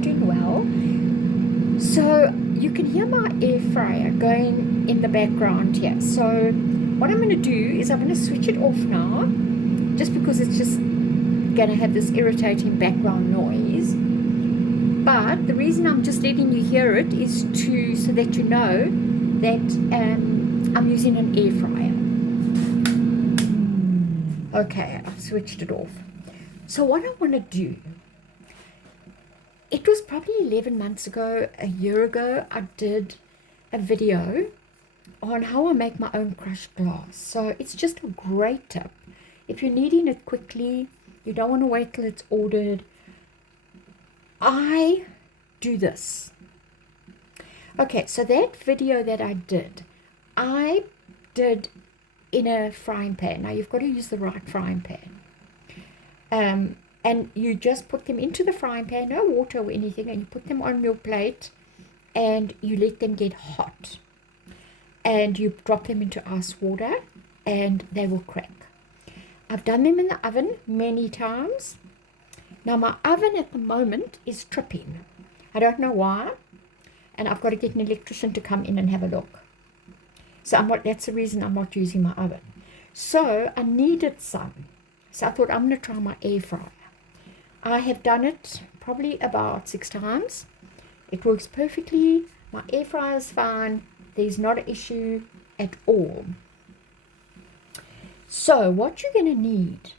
doing well. So you can hear my air fryer going in the background here. So what I'm going to do is I'm going to switch it off now, just because it's just going to have this irritating background noise. But the reason I'm just letting you hear it is so that you know that I'm using an air fryer. Okay, I've switched it off. So what I want to do, it was probably 11 months ago, a year ago, I did a video on how I make my own crushed glass. So it's just a great tip. If you're needing it quickly, you don't want to wait till it's ordered, I do this. Okay, so that video that I did in a frying pan. Now you've got to use the right frying pan. And you just put them into the frying pan, no water or anything, and you put them on your plate and you let them get hot. And you drop them into ice water and they will crack. I've done them in the oven many times. Now my oven at the moment is tripping. I don't know why. And I've got to get an electrician to come in and have a look. So that's the reason I'm not using my oven. So I needed some. So I thought I'm going to try my air fryer. I have done it probably about 6 times. It works perfectly. My air fryer is fine. There's not an issue at all. So what you're going to need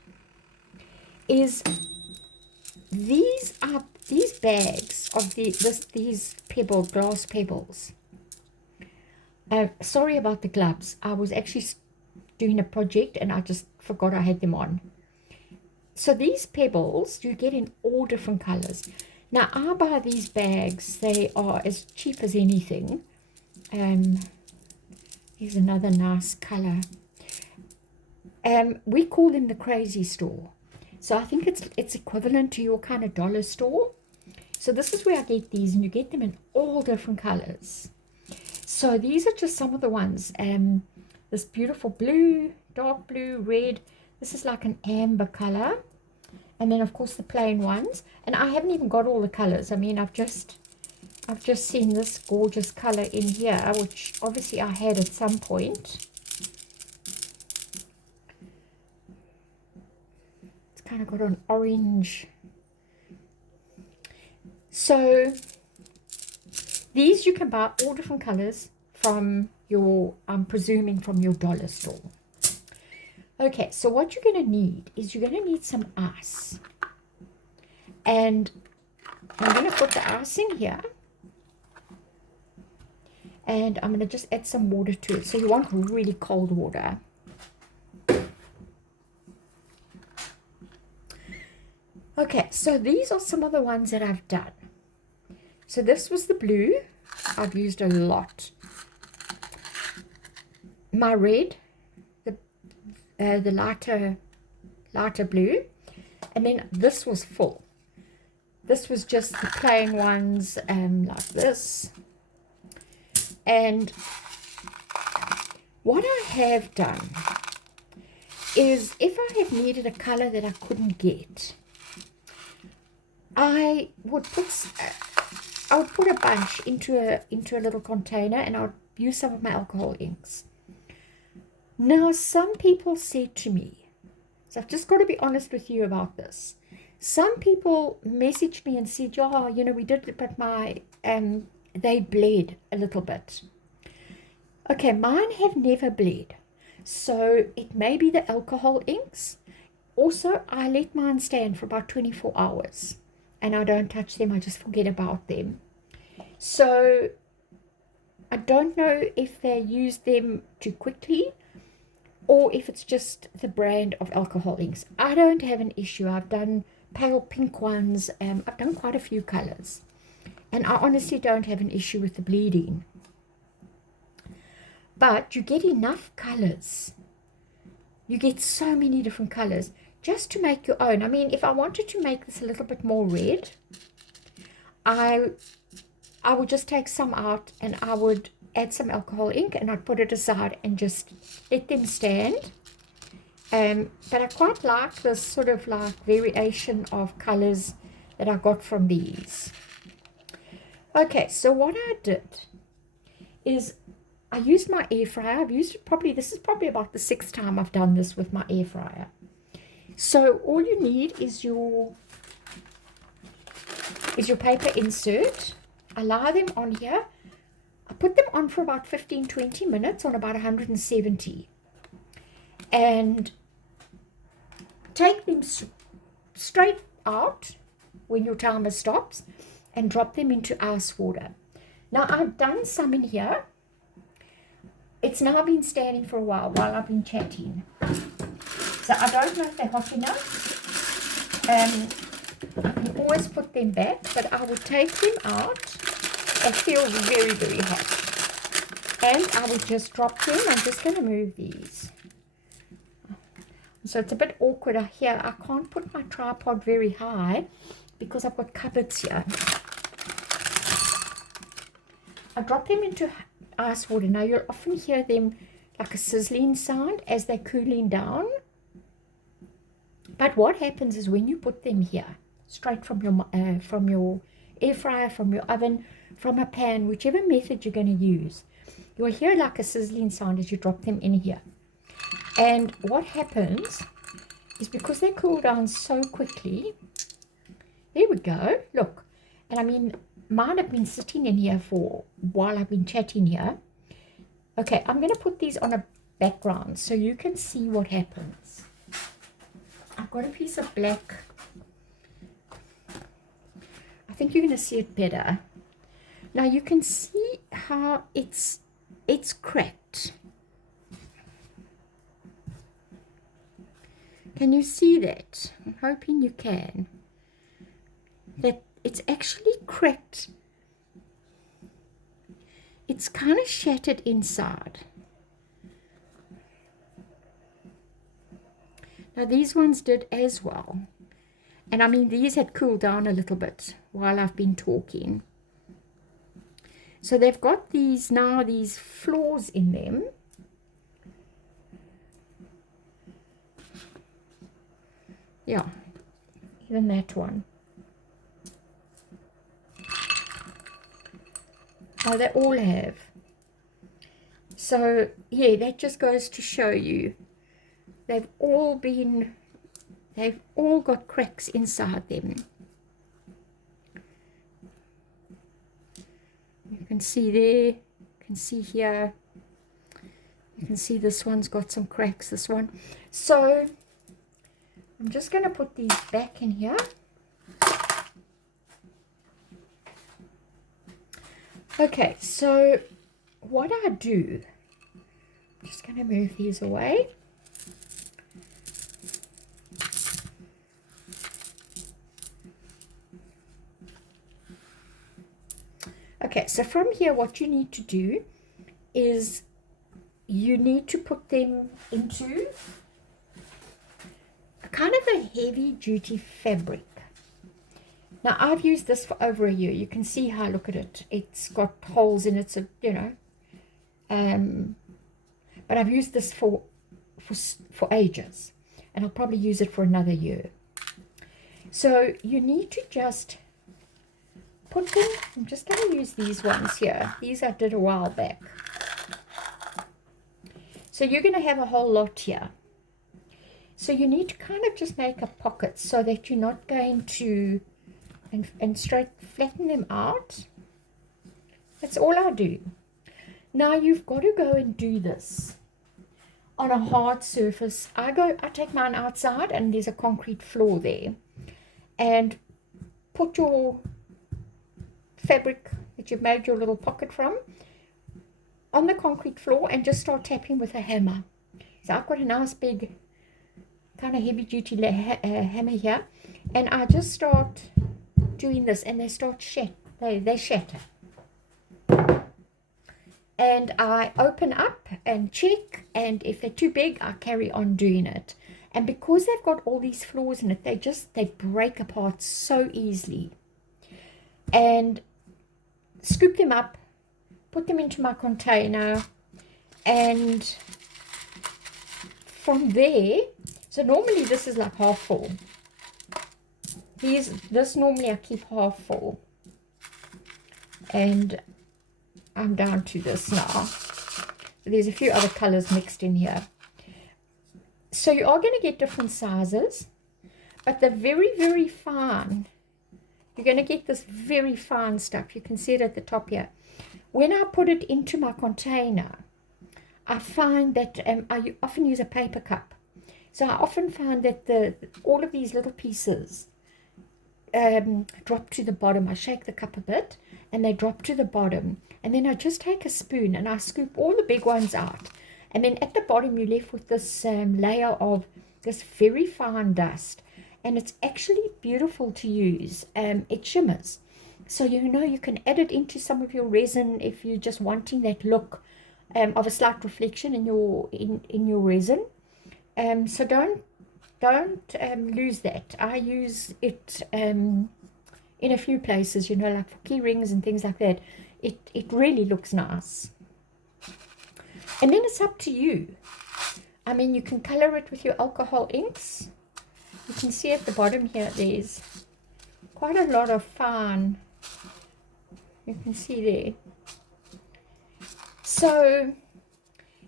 is these bags of these glass pebbles. Sorry about the gloves. I was actually doing a project and I just forgot I had them on. So these pebbles you get in all different colors. Now I buy these bags. They are as cheap as anything. Here's another nice color. We call them the Crazy Store. So I think it's equivalent to your kind of dollar store. So this is where I get these, and you get them in all different colors. So these are just some of the ones. This beautiful blue, dark blue, red. This is like an amber color. And then of course the plain ones. And I haven't even got all the colors. I mean, I've just seen this gorgeous color in here, which obviously I had at some point. It's kind of got an orange. So these you can buy all different colors from your, I'm presuming from your dollar store. Okay, so what you're going to need is you're going to need some ice. And I'm going to put the ice in here. And I'm going to just add some water to it. So you want really cold water. Okay, so these are some of the ones that I've done. So this was the blue. I've used a lot. My red, the lighter blue, and then this was full. This was just the plain ones, like this. And what I have done is, if I have needed a color that I couldn't get, I would put a bunch into a little container, and I would use some of my alcohol inks. Now, some people said to me, so I've just got to be honest with you about this. Some people messaged me and said, "Yeah, you know, we did it, but they bled a little bit." Okay, mine have never bled. So it may be the alcohol inks. Also, I let mine stand for about 24 hours. And I don't touch them. I just forget about them. So I don't know if they use them too quickly, or if it's just the brand of alcohol inks. I don't have an issue. I've done pale pink ones. I've done quite a few colors. And I honestly don't have an issue with the bleeding. But you get enough colors. You get so many different colors just to make your own. I mean, if I wanted to make this a little bit more red, I would just take some out and I would add some alcohol ink and I'd put it aside and just let them stand. But I quite like this sort of like variation of colors that I got from these. Okay, so what I did is I used my air fryer. I've used it probably, this is probably about the 6th time I've done this with my air fryer. So all you need is your paper insert. I lie them on here. I put them on for about 15-20 minutes on about 170. And take them straight out when your timer stops and drop them into ice water. Now I've done some in here. It's now been standing for a while I've been chatting. So I don't know if they're hot enough. I can always put them back, but I would take them out. They feel very, very hot. And I would just drop them. I'm just going to move these. So it's a bit awkward here. I can't put my tripod very high because I've got cupboards here. I drop them into ice water. Now you'll often hear them like a sizzling sound as they're cooling down. But what happens is when you put them here, straight from your air fryer, from your oven, from a pan, whichever method you're going to use, you'll hear like a sizzling sound as you drop them in here. And what happens is because they cool down so quickly, there we go, look. And I mean, mine have been sitting in here for while I've been chatting here. Okay, I'm going to put these on a background so you can see what happens. I've got a piece of black. I think you're going to see it better. Now you can see how it's cracked. Can you see that? I'm hoping you can. That it's actually cracked. It's kind of shattered inside. Now these ones did as well. And I mean, these had cooled down a little bit while I've been talking. So they've got these flaws in them. Yeah, even that one. Oh, they all have. So, yeah, that just goes to show you. They've all got cracks inside them. You can see there, you can see here. You can see this one's got some cracks, this one. So, I'm just going to put these back in here. Okay, so what I do, I'm just going to move these away. Okay, so from here what you need to do is you need to put them into a kind of a heavy duty fabric. Now I've used this for over a year. You can see how, look at it. It's got holes in it, so you know. But I've used this for ages, and I'll probably use it for another year. So you need to just put them. I'm just going to use these ones here. These I did a while back. So you're going to have a whole lot here. So you need to kind of just make a pocket so that you're not going to and straight flatten them out. That's all I do. Now you've got to go and do this on a hard surface. I take mine outside and there's a concrete floor there, and put your fabric that you've made your little pocket from on the concrete floor and just start tapping with a hammer. So I've got a nice big kind of heavy duty hammer here, and I just start doing this, and they start they shatter. And I open up and check, and if they're too big, I carry on doing it. And because they've got all these flaws in it, they break apart so easily. And scoop them up, put them into my container, and from there, so normally this is like half full. This normally I keep half full. and I'm down to this now. There's a few other colors mixed in here. So you are going to get different sizes, but the very, very fine, you're going to get this very fine stuff. You can see it at the top here. When I put it into my container, I find that I often use a paper cup. So I often find that all of these little pieces drop to the bottom. I shake the cup a bit and they drop to the bottom. And then I just take a spoon and I scoop all the big ones out. And then at the bottom you're left with this layer of this very fine dust. And it's actually beautiful to use. It shimmers. So you know you can add it into some of your resin if you're just wanting that look of a slight reflection in your resin. So don't lose that. I use it in a few places, you know, like for key rings and things like that. It really looks nice. And then it's up to you. I mean, you can color it with your alcohol inks. You can see at the bottom here, there's quite a lot of fine. You can see there. So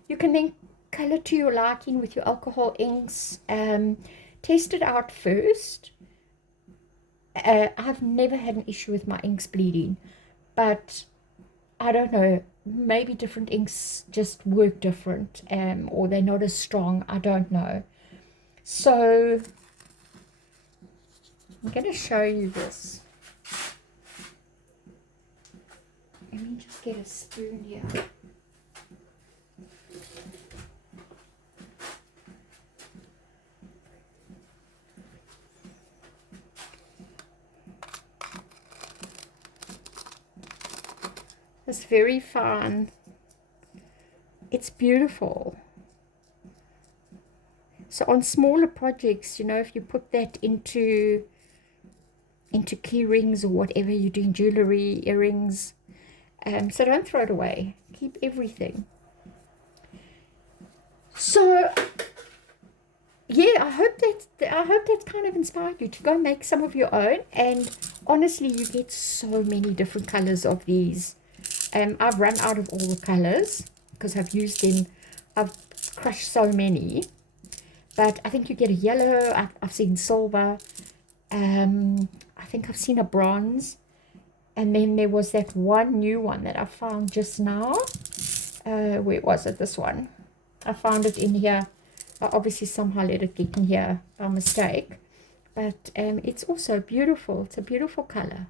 you can then color to your liking with your alcohol inks. Test it out first. I've never had an issue with my inks bleeding, but I don't know, maybe different inks just work different, or they're not as strong. I don't know. So I'm going to show you this. Let me just get a spoon here. It's very fine. It's beautiful. So on smaller projects, you know, if you put that into key rings or whatever you're doing, jewelry, earrings, so don't throw it away. Keep everything. So yeah, I hope that kind of inspired you to go make some of your own. And honestly, you get so many different colors of these. I've run out of all the colors because I've used them. I've crushed so many, but I think you get a yellow. I've seen silver. I think I've seen a bronze, and then there was that one new one that I found just now. Where was it? This one. I found it in here. I obviously somehow let it get in here by mistake, but it's also beautiful. It's a beautiful color.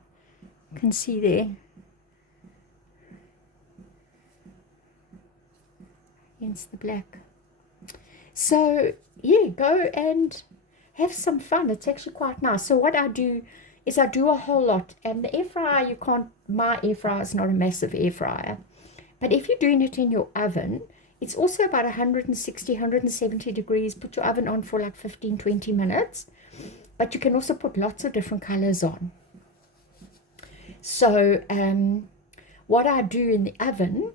You can see there. Against the black. So yeah, go and have some fun. It's actually quite nice. So what I do is I do a whole lot. And the air fryer, you can't, my air fryer is not a massive air fryer, but if you're doing it in your oven, it's also about 160, 170 degrees. Put your oven on for like 15-20 minutes, but you can also put lots of different colors on. So what I do in the oven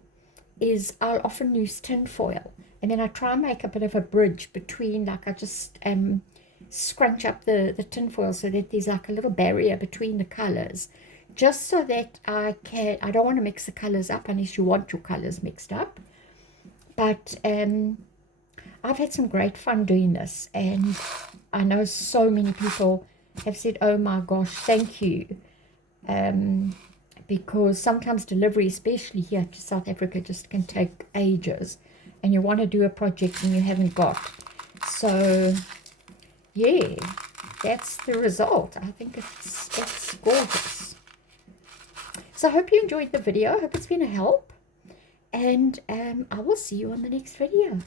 is I'll often use tin foil, and then I try and make a bit of a bridge between, like I just scrunch up the tin foil so that there's like a little barrier between the colors, just so that I don't want to mix the colors up unless you want your colors mixed up. But I've had some great fun doing this, and I know so many people have said, oh my gosh, thank you. Because sometimes delivery, especially here to South Africa, just can take ages, and you want to do a project and you haven't got. So yeah, that's the result. I think it's gorgeous. So I hope you enjoyed the video. I hope it's been a help, and I will see you on the next video.